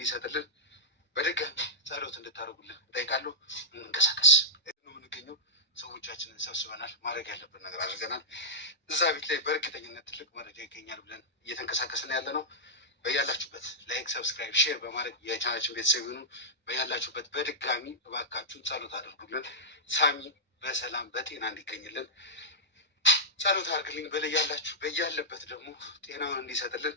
እንዲሰጥልን በድጋሚ ጸሎት እንድታደርጉልን እጠይቃለሁ። እንንቀሳቀስ ነው የምንገኘው። ሰዎቻችንን ሰብስበናል። ማድረግ ያለብን ነገር አድርገናል። እዛ ቤት ላይ በእርግጠኝነት ትልቅ መረጃ ይገኛል ብለን እየተንቀሳቀስን ያለ ነው። በያላችሁበት ላይክ፣ ሰብስክራይብ፣ ሼር በማድረግ የቻናችን ቤተሰብ ይሁኑ። በያላችሁበት በድጋሚ እባካችሁን ጸሎት አድርጉልን። ሳሚ በሰላም በጤና እንዲገኝልን ጸሎት አድርግልኝ። በለያላችሁ በያለበት ደግሞ ጤናውን እንዲሰጥልን።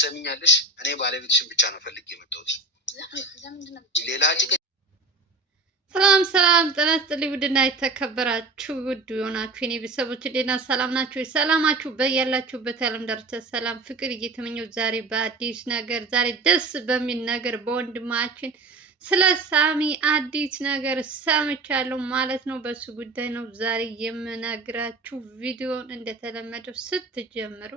ሰሚኛለሽ? እኔ ባለቤትሽን ብቻ ነው ፈልጌ የመጣሁት። ሌላ ሰላም ጤና ይስጥልኝ። ውድና የተከበራችሁ ውድ የሆናችሁ የኔ ቤተሰቦች እንዴት ሰላም ናችሁ? ሰላማችሁ በያላችሁበት የዓለም ዳርቻ ሰላም ፍቅር እየተመኘው ዛሬ በአዲስ ነገር ዛሬ ደስ በሚል ነገር በወንድማችን ስለ ሳሚ አዲስ ነገር ሰምቻለሁ ማለት ነው። በሱ ጉዳይ ነው ዛሬ የምነግራችሁ። ቪዲዮን እንደተለመደው ስትጀምሩ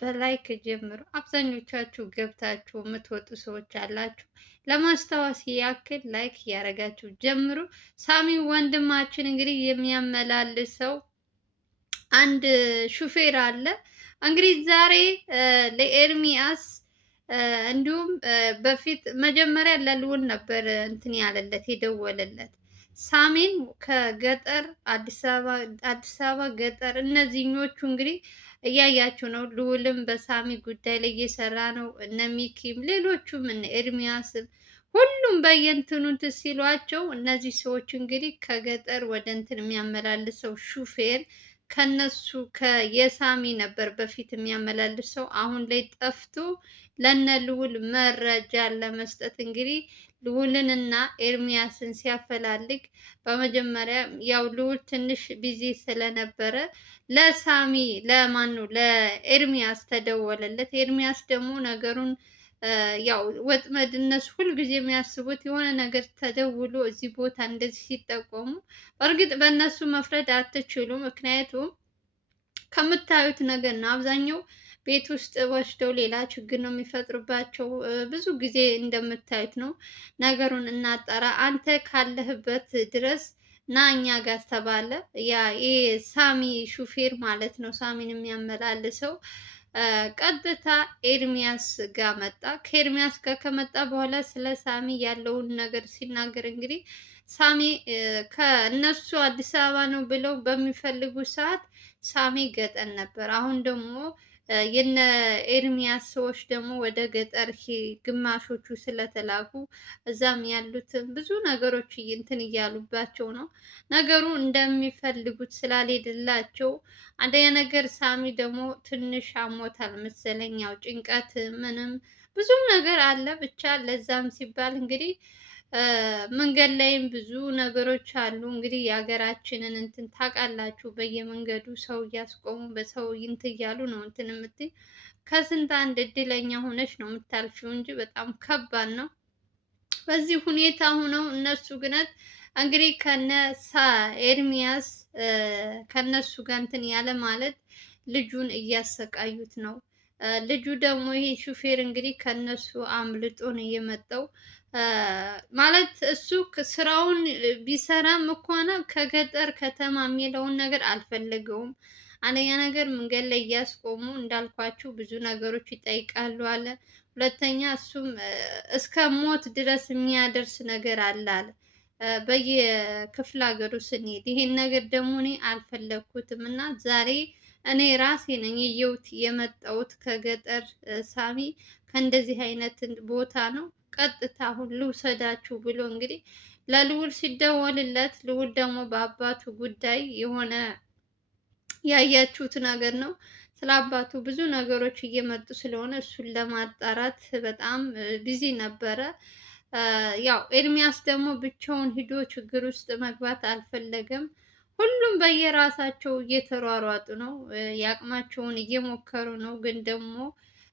በላይክ ጀምሩ። አብዛኞቻችሁ ገብታችሁ የምትወጡ ሰዎች አላችሁ። ለማስታወስ ያክል ላይክ እያደረጋችሁ ጀምሩ። ሳሚ ወንድማችን እንግዲህ የሚያመላልሰው አንድ ሹፌር አለ። እንግዲህ ዛሬ ለኤርሚያስ እንዲሁም በፊት መጀመሪያ ለልዑል ነበር እንትን ያለለት የደወለለት ሳሚን ከገጠር አዲስ አበባ ገጠር እነዚህኞቹ እንግዲህ እያያችሁ ነው። ልዑልም በሳሚ ጉዳይ ላይ እየሰራ ነው። እነ ሚኪም ሌሎቹም እነ ኤርሚያስም ሁሉም በየእንትኑ ሲሏቸው እነዚህ ሰዎች እንግዲህ ከገጠር ወደ እንትን የሚያመላልሰው ሹፌር ከነሱ የሳሚ ነበር በፊት የሚያመላልሰው። አሁን ላይ ጠፍቶ ለነ ልዑል መረጃ ለመስጠት እንግዲህ ልዑልን እና ኤርሚያስን ሲያፈላልግ በመጀመሪያ ያው ልዑል ትንሽ ቢዚ ስለነበረ ለሳሚ ለኤርሚያስ ተደወለለት። ኤርሚያስ ደግሞ ነገሩን ያው ወጥመድ እነሱ ሁልጊዜ የሚያስቡት የሆነ ነገር ተደውሎ እዚህ ቦታ እንደዚህ ሲጠቆሙ፣ በእርግጥ በእነሱ መፍረድ አትችሉም። ምክንያቱም ከምታዩት ነገር ነው። አብዛኛው ቤት ውስጥ ወስደው ሌላ ችግር ነው የሚፈጥሩባቸው። ብዙ ጊዜ እንደምታዩት ነው። ነገሩን እናጣራ፣ አንተ ካለህበት ድረስ ና እኛ ጋር ተባለ። ያ ሳሚ ሹፌር ማለት ነው፣ ሳሚን የሚያመላልሰው ቀጥታ ኤርሚያስ ጋር መጣ። ከኤርሚያስ ጋር ከመጣ በኋላ ስለ ሳሚ ያለውን ነገር ሲናገር እንግዲህ ሳሚ ከእነሱ አዲስ አበባ ነው ብለው በሚፈልጉ ሰዓት ሳሚ ገጠር ነበር። አሁን ደግሞ የነ ኤርሚያስ ሰዎች ደግሞ ወደ ገጠር ግማሾቹ ስለተላኩ እዛም ያሉትን ብዙ ነገሮች እንትን እያሉባቸው ነው። ነገሩ እንደሚፈልጉት ስላልሄድላቸው አንደኛ ነገር ሳሚ ደግሞ ትንሽ አሞታል መሰለኝ። ያው ጭንቀት ምንም ብዙም ነገር አለ። ብቻ ለዛም ሲባል እንግዲህ መንገድ ላይም ብዙ ነገሮች አሉ። እንግዲህ የሀገራችንን እንትን ታውቃላችሁ። በየመንገዱ ሰው እያስቆሙ በሰው እንትን እያሉ ነው እንትን የምትይ። ከስንት አንድ እድለኛ ሆነች ነው የምታልፊው እንጂ በጣም ከባድ ነው። በዚህ ሁኔታ ሆነው እነሱ ግነት እንግዲህ ኤርሚያስ ከነሱ ጋር እንትን ያለ ማለት ልጁን እያሰቃዩት ነው። ልጁ ደግሞ ይሄ ሹፌር እንግዲህ ከነሱ አምልጦ ነው የመጣው። ማለት እሱ ስራውን ቢሰራም እንኳን ከገጠር ከተማ የሚለውን ነገር አልፈለገውም። አንደኛ ነገር መንገድ ላይ እያስቆሙ እንዳልኳችሁ ብዙ ነገሮች ይጠይቃሉ አለ። ሁለተኛ እሱም እስከ ሞት ድረስ የሚያደርስ ነገር አለ አለ በየክፍለ ሀገሩ ስንሄድ። ይሄን ነገር ደግሞ እኔ አልፈለግኩትም እና ዛሬ እኔ ራሴ ነኝ የመጣሁት ከገጠር ሳሚ ከእንደዚህ አይነት ቦታ ነው። ቀጥታ አሁን ልውሰዳችሁ ብሎ እንግዲህ ለልዑል ሲደወልለት፣ ልዑል ደግሞ በአባቱ ጉዳይ የሆነ ያያችሁት ነገር ነው። ስለ አባቱ ብዙ ነገሮች እየመጡ ስለሆነ እሱን ለማጣራት በጣም ቢዚ ነበረ። ያው ኤርሚያስ ደግሞ ብቻውን ሂዶ ችግር ውስጥ መግባት አልፈለገም። ሁሉም በየራሳቸው እየተሯሯጡ ነው፣ የአቅማቸውን እየሞከሩ ነው። ግን ደግሞ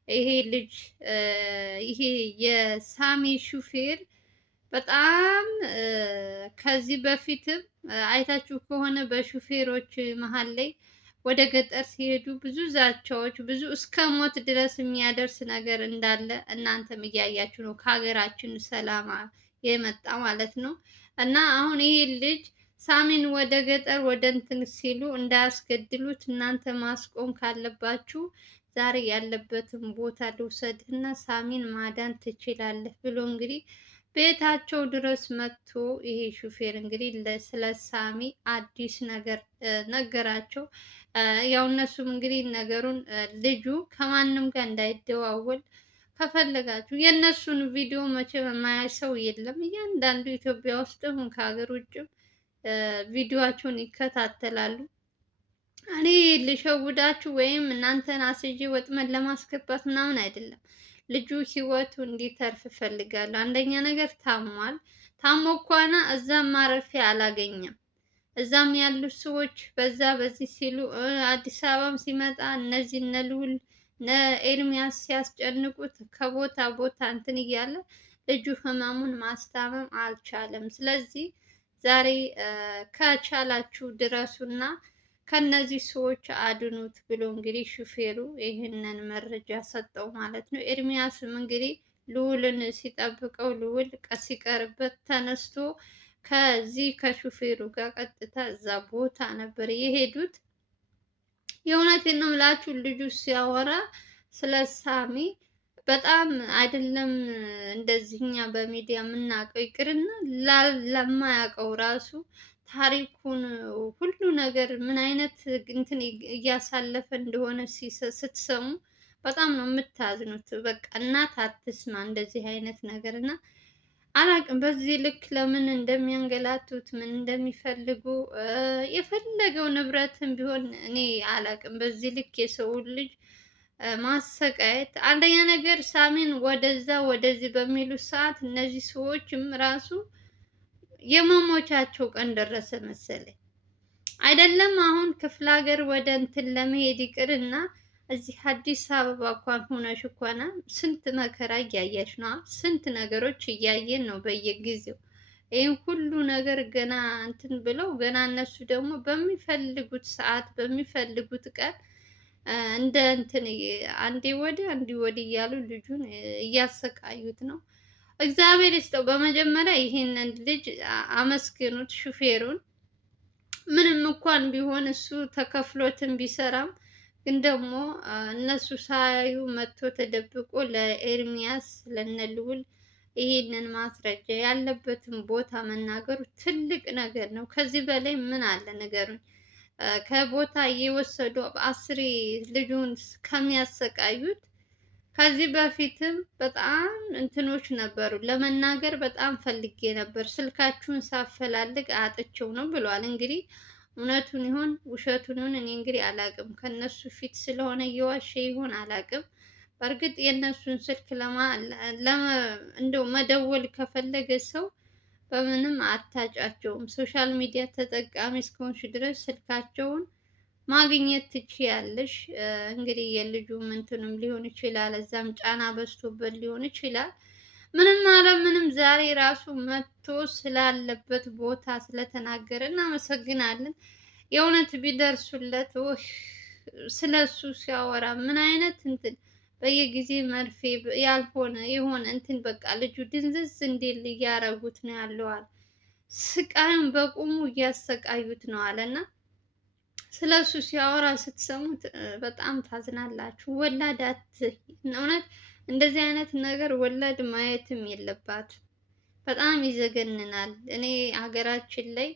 ይሄ ልጅ ይሄ የሳሚ ሹፌር በጣም ከዚህ በፊትም አይታችሁ ከሆነ በሹፌሮች መሀል ላይ ወደ ገጠር ሲሄዱ ብዙ ዛቻዎች፣ ብዙ እስከ ሞት ድረስ የሚያደርስ ነገር እንዳለ እናንተም እያያችሁ ነው። ከሀገራችን ሰላም የመጣ ማለት ነው። እና አሁን ይሄ ልጅ ሳሚን ወደ ገጠር ወደ እንትን ሲሉ እንዳያስገድሉት እናንተ ማስቆም ካለባችሁ ዛሬ ያለበትን ቦታ ልውሰድና ሳሚን ማዳን ትችላለህ ብሎ እንግዲህ ቤታቸው ድረስ መጥቶ ይሄ ሹፌር እንግዲህ ስለ ሳሚ አዲስ ነገር ነገራቸው። ያው እነሱም እንግዲህ ነገሩን ልጁ ከማንም ጋር እንዳይደዋወል ከፈለጋችሁ የእነሱን ቪዲዮ መቼም የማያይ ሰው የለም። እያንዳንዱ ኢትዮጵያ ውስጥም ከሀገር ውጭም ቪዲዮቸውን ይከታተላሉ። እኔ ልሸውዳችሁ ወይም እናንተን አስይዤ ወጥመድ ለማስገባት ምናምን አይደለም። ልጁ ህይወቱ እንዲተርፍ እፈልጋለሁ። አንደኛ ነገር ታሟል። ታሞ እንኳን እዛም ማረፊያ አላገኘም። እዛም ያሉት ሰዎች በዛ በዚህ ሲሉ አዲስ አበባም ሲመጣ እነዚህ እነ ልዑል እነ ኤርሚያስ ሲያስጨንቁት ከቦታ ቦታ እንትን እያለ ልጁ ህመሙን ማስታመም አልቻለም። ስለዚህ ዛሬ ከቻላችሁ ድረሱና ከነዚህ ሰዎች አድኑት ብሎ እንግዲህ ሹፌሩ ይህንን መረጃ ሰጠው ማለት ነው። ኤርሚያስም እንግዲህ ልዑልን ሲጠብቀው ልዑል ሲቀርበት ተነስቶ ከዚህ ከሹፌሩ ጋር ቀጥታ እዛ ቦታ ነበር የሄዱት። የእውነቴን ነው የምላችሁ ልጁ ሲያወራ ስለ ሳሚ በጣም አይደለም እንደዚህኛ በሚዲያ የምናውቀው ይቅርና ለማያውቀው ራሱ ታሪኩን ሁሉ ነገር ምን አይነት እንትን እያሳለፈ እንደሆነ ስትሰሙ በጣም ነው የምታዝኑት። በቃ እናት አትስማ እንደዚህ አይነት ነገር እና አላቅም በዚህ ልክ ለምን እንደሚያንገላቱት ምን እንደሚፈልጉ የፈለገው ንብረትም ቢሆን እኔ አላቅም። በዚህ ልክ የሰውን ልጅ ማሰቃየት አንደኛ ነገር ሳሚን ወደዛ ወደዚህ በሚሉ ሰዓት እነዚህ ሰዎችም ራሱ የመሞቻቸው ቀን ደረሰ መሰለኝ። አይደለም አሁን ክፍለ ሀገር ወደ እንትን ለመሄድ ይቅርና እዚህ አዲስ አበባ እንኳን ሆነሽ እንኳን ስንት መከራ እያየሽ ነው። ስንት ነገሮች እያየን ነው በየጊዜው። ይህን ሁሉ ነገር ገና እንትን ብለው ገና እነሱ ደግሞ በሚፈልጉት ሰዓት በሚፈልጉት ቀን እንደ እንትን አንዴ ወዲህ አንዴ ወዲህ እያሉ ልጁን እያሰቃዩት ነው። እግዚአብሔር ይስጠው። በመጀመሪያ ይሄንን ልጅ አመስግኑት ሹፌሩን። ምንም እንኳን ቢሆን እሱ ተከፍሎትን ቢሰራም ግን ደግሞ እነሱ ሳያዩ መጥቶ ተደብቆ ለኤርሚያስ ለነልዑል ይሄንን ማስረጃ ያለበትን ቦታ መናገሩ ትልቅ ነገር ነው። ከዚህ በላይ ምን አለ ነገሩን ከቦታ እየወሰዱ አስሬ ልጁን ከሚያሰቃዩት ከዚህ በፊትም በጣም እንትኖች ነበሩ። ለመናገር በጣም ፈልጌ ነበር፣ ስልካችሁን ሳፈላልግ አጥቼው ነው ብሏል። እንግዲህ እውነቱን ይሁን ውሸቱን ይሁን እኔ እንግዲህ አላቅም። ከነሱ ፊት ስለሆነ እየዋሸ ይሁን አላቅም። በእርግጥ የእነሱን ስልክ እንደው መደወል ከፈለገ ሰው በምንም አታጫቸውም። ሶሻል ሚዲያ ተጠቃሚ እስከሆንሽ ድረስ ስልካቸውን ማግኘት ትችያለሽ። እንግዲህ የልጁ ምንትንም ሊሆን ይችላል፣ እዛም ጫና በዝቶበት ሊሆን ይችላል። ምንም አለ ምንም ዛሬ ራሱ መጥቶ ስላለበት ቦታ ስለተናገረ እናመሰግናለን። የእውነት ቢደርሱለት ስለሱ ሲያወራ ምን አይነት እንትን በየጊዜ መርፌ ያልሆነ የሆነ እንትን በቃ ልጁ ድንዝዝ እንዲል እያረጉት ነው ያለዋል። ስቃዩን በቁሙ እያሰቃዩት ነው አለና ስለሱ ሲያወራ ስትሰሙት በጣም ታዝናላችሁ። ወላዳት እውነት እንደዚህ አይነት ነገር ወላድ ማየትም የለባት። በጣም ይዘገንናል። እኔ ሀገራችን ላይ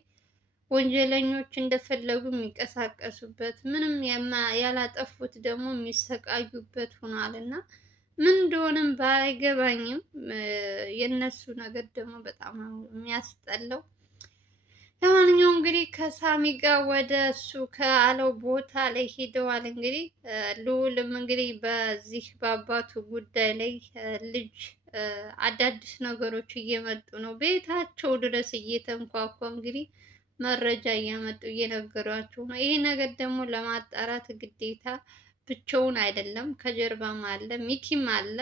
ወንጀለኞች እንደፈለጉ የሚንቀሳቀሱበት ምንም ያላጠፉት ደግሞ የሚሰቃዩበት ሆኗል እና ምን እንደሆነም ባይገባኝም የነሱ ነገር ደግሞ በጣም የሚያስጠላው። ለማንኛውም እንግዲህ ከሳሚ ጋር ወደ እሱ ካለው ቦታ ላይ ሄደዋል። እንግዲህ ልዑልም እንግዲህ በዚህ በአባቱ ጉዳይ ላይ ልጅ አዳዲስ ነገሮች እየመጡ ነው። ቤታቸው ድረስ እየተንኳኳ እንግዲህ መረጃ እያመጡ እየነገሯቸው ነው። ይሄ ነገር ደግሞ ለማጣራት ግዴታ ብቻውን አይደለም፣ ከጀርባም አለ ሚኪም አለ።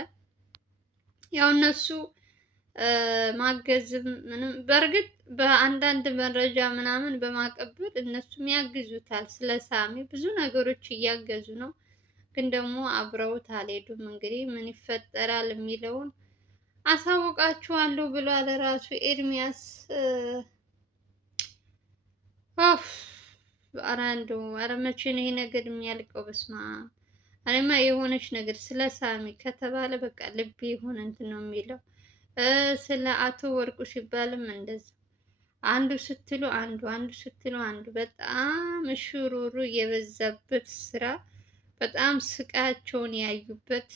ያው እነሱ ማገዝም ምንም በእርግጥ በአንዳንድ መረጃ ምናምን በማቀበል እነሱም ያግዙታል። ስለ ሳሚ ብዙ ነገሮች እያገዙ ነው፣ ግን ደግሞ አብረውት አልሄዱም። እንግዲህ ምን ይፈጠራል የሚለውን አሳውቃችኋለሁ ብሏል ራሱ ኤርሚያስ። ኧረ እንደው ኧረ መቼ ነው ይሄ ነገር የሚያልቀው? በስመ አብ እኔማ የሆነች ነገር ስለ ሳሚ ከተባለ በቃ ልቤ የሆነ እንትን ነው የሚለው። ስለ አቶ ወርቁ ሲባልም እንደዛ አንዱ ስትሉ አንዱ አንዱ ስትሉ አንዱ በጣም እሽሩሩ የበዛበት ስራ፣ በጣም ስቃያቸውን ያዩበት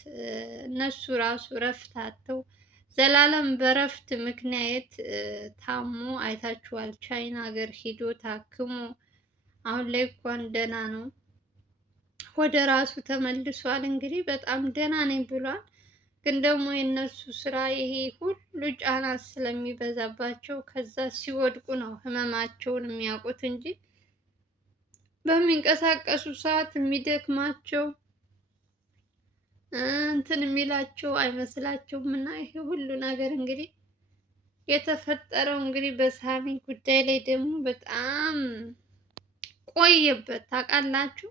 እነሱ ራሱ እረፍት አጥተው ዘላለም በእረፍት ምክንያት ታሞ አይታችኋል። ቻይና ሀገር ሂዶ ታክሞ አሁን ላይ እንኳን ደህና ነው፣ ወደ ራሱ ተመልሷል። እንግዲህ በጣም ደህና ነኝ ብሏል። ግን ደግሞ የእነሱ ስራ ይሄ ሁሉ ጫና ስለሚበዛባቸው ከዛ ሲወድቁ ነው ህመማቸውን የሚያውቁት እንጂ በሚንቀሳቀሱ ሰዓት የሚደክማቸው እንትን የሚላቸው አይመስላቸውም። እና ይሄ ሁሉ ነገር እንግዲህ የተፈጠረው እንግዲህ በሳሚ ጉዳይ ላይ ደግሞ በጣም ቆየበት ታውቃላችሁ።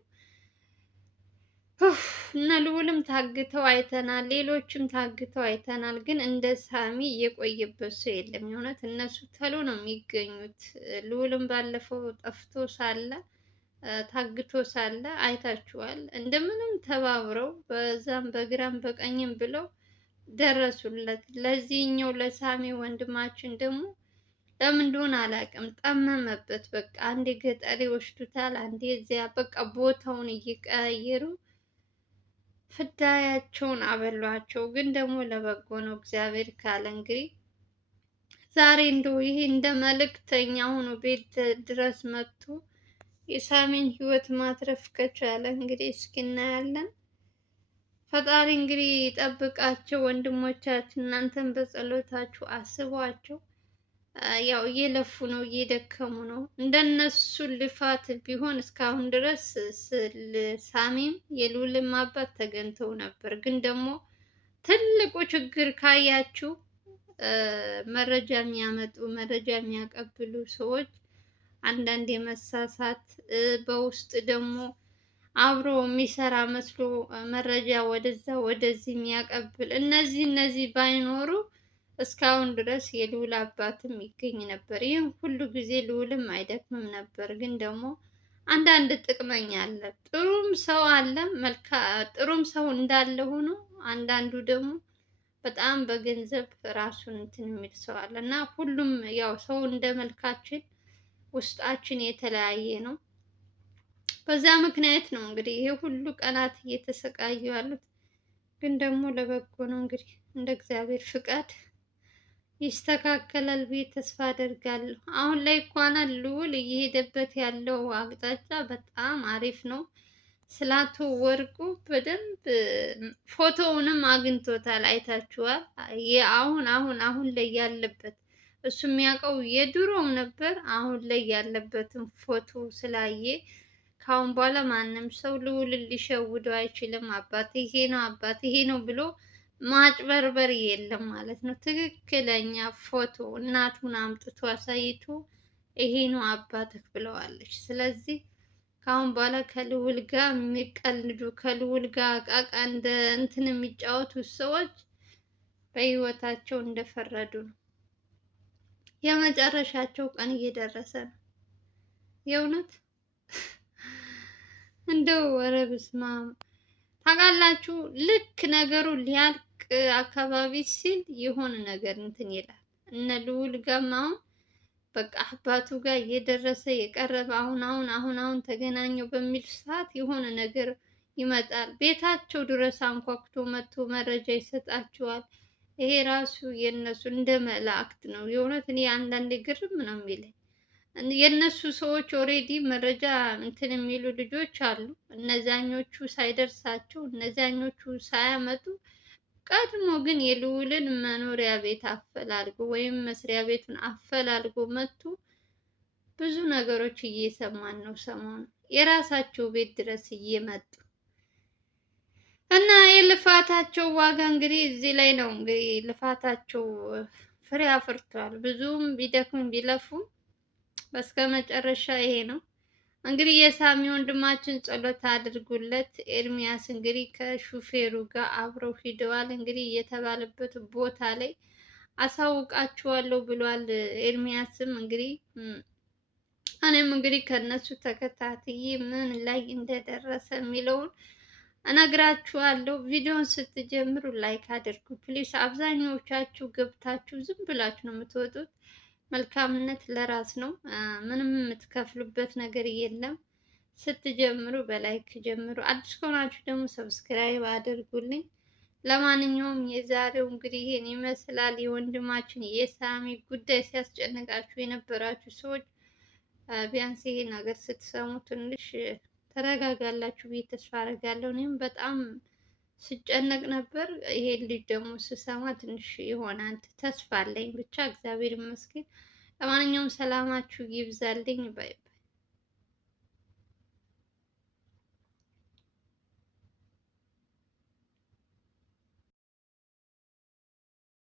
እነ ልዑልም ታግተው አይተናል፣ ሌሎችም ታግተው አይተናል። ግን እንደ ሳሚ የቆየበት ሰው የለም። የእውነት እነሱ ተሎ ነው የሚገኙት። ልዑልም ባለፈው ጠፍቶ ሳለ ታግቶ ሳለ አይታችኋል። እንደምንም ተባብረው በዛም በግራም በቀኝም ብለው ደረሱለት። ለዚህኛው ለሳሚ ወንድማችን ደግሞ ለምን እንደሆነ አላውቅም፣ ጠመመበት። በቃ አንዴ ገጠር ይወስዱታል፣ አንዴ እዚያ በቃ ቦታውን እየቀያየሩ ፍዳያቸውን አበሏቸው። ግን ደግሞ ለበጎ ነው እግዚአብሔር ካለ እንግዲህ ዛሬ እንደው ይሄ እንደ መልእክተኛ ሆኖ ቤት ድረስ መጥቶ የሳሚን ሕይወት ማትረፍ ከቻለ እንግዲህ እስኪ እናያለን። ፈጣሪ እንግዲህ ይጠብቃቸው ወንድሞቻችን። እናንተም በጸሎታችሁ አስቧቸው። ያው እየለፉ ነው፣ እየደከሙ ነው። እንደነሱ ልፋት ቢሆን እስካሁን ድረስ ሳሚም የልዑልም አባት ተገኝተው ነበር። ግን ደግሞ ትልቁ ችግር ካያችሁ መረጃ የሚያመጡ መረጃ የሚያቀብሉ ሰዎች አንዳንድ የመሳሳት በውስጥ ደግሞ አብሮ የሚሰራ መስሎ መረጃ ወደዛ ወደዚህ የሚያቀብል እነዚህ ባይኖሩ እስካሁን ድረስ የልዑል አባትም ይገኝ ነበር። ይህም ሁሉ ጊዜ ልዑልም አይደክምም ነበር። ግን ደግሞ አንዳንድ ጥቅመኛ አለ፣ ጥሩም ሰው አለ። ጥሩም ሰው እንዳለ ሆኖ አንዳንዱ ደግሞ በጣም በገንዘብ ራሱን እንትን የሚል ሰው አለ እና ሁሉም ያው ሰው እንደ መልካችን ውስጣችን የተለያየ ነው። በዛ ምክንያት ነው እንግዲህ ይሄ ሁሉ ቀናት እየተሰቃዩ ያሉት። ግን ደግሞ ለበጎ ነው እንግዲህ እንደ እግዚአብሔር ፍቃድ ይስተካከላል ብዬ ተስፋ አደርጋለሁ። አሁን ላይ እንኳን ልዑል እየሄደበት ያለው አቅጣጫ በጣም አሪፍ ነው። ስለ አቶ ወርቁ በደንብ ፎቶውንም አግኝቶታል፣ አይታችኋል። አሁን ላይ ያለበት እሱ የሚያውቀው የድሮም ነበር። አሁን ላይ ያለበትን ፎቶ ስላየ ካሁን በኋላ ማንም ሰው ልዑልን ሊሸውደው አይችልም። አባት ይሄ ነው፣ አባት ይሄ ነው ብሎ ማጭበርበር የለም ማለት ነው። ትክክለኛ ፎቶ እናቱን አምጥቶ አሳይቶ ይሄ ነው አባትህ ብለዋለች። ስለዚህ ከአሁን በኋላ ከልዑል ጋር የሚቀልዱ ከልዑል ጋር አቃቃ እንደ እንትን የሚጫወቱ ሰዎች በህይወታቸው እንደፈረዱ ነው። የመጨረሻቸው ቀን እየደረሰ ነው። የእውነት እንደው ኧረ በስመ አብ ታውቃላችሁ፣ ልክ ነገሩ ሊያልቅ አካባቢ ሲል የሆነ ነገር እንትን ይላል። እነ ልዑል ጋርም አሁን በቃ አባቱ ጋር እየደረሰ የቀረበ አሁን ተገናኘው በሚል ሰዓት የሆነ ነገር ይመጣል። ቤታቸው ድረስ አንኳኩቶ መጥቶ መረጃ ይሰጣቸዋል። ይሄ ራሱ የነሱ እንደ መላእክት ነው። የእውነት እኔ አንዳንዴ ግርም ነው የሚለኝ። የነሱ ሰዎች ኦሬዲ መረጃ እንትን የሚሉ ልጆች አሉ። እነዛኞቹ ሳይደርሳቸው እነዛኞቹ ሳያመጡ ቀድሞ ግን የልዑልን መኖሪያ ቤት አፈላልጎ ወይም መስሪያ ቤቱን አፈላልጎ መጥቶ ብዙ ነገሮች እየሰማን ነው ሰሞኑን የራሳቸው ቤት ድረስ እየመጡ እና የልፋታቸው ዋጋ እንግዲህ እዚህ ላይ ነው። እንግዲህ ልፋታቸው ፍሬ አፍርቷል። ብዙም ቢደክም ቢለፉም በስከ መጨረሻ ይሄ ነው። እንግዲህ የሳሚ ወንድማችን ጸሎት አድርጉለት። ኤርሚያስ እንግዲህ ከሹፌሩ ጋር አብረው ሂደዋል። እንግዲህ የተባለበት ቦታ ላይ አሳውቃችኋለሁ ብሏል። ኤርሚያስም እንግዲህ እኔም እንግዲህ ከነሱ ተከታትዬ ምን ላይ እንደደረሰ የሚለውን እነግራችኋለሁ። ቪዲዮን ስትጀምሩ ላይክ አድርጉ ፕሊስ። አብዛኞቻችሁ ገብታችሁ ዝም ብላችሁ ነው የምትወጡት። መልካምነት ለራስ ነው። ምንም የምትከፍሉበት ነገር የለም። ስትጀምሩ በላይክ ጀምሩ። አዲስ ከሆናችሁ ደግሞ ሰብስክራይብ አድርጉልኝ። ለማንኛውም የዛሬው እንግዲህ ይሄን ይመስላል። የወንድማችን የሳሚ ጉዳይ ሲያስጨንቃችሁ የነበራችሁ ሰዎች ቢያንስ ይሄ ነገር ስትሰሙ ትንሽ ተረጋጋላችሁ ብዬ ተስፋ አደርጋለሁ። እኔም በጣም ስጨነቅ ነበር። ይሄ ልጅ ደግሞ ስሰማ ትንሽ የሆነ ተስፋ አለኝ። ብቻ እግዚአብሔር ይመስገን። ለማንኛውም ሰላማችሁ ይብዛልኝ ባይ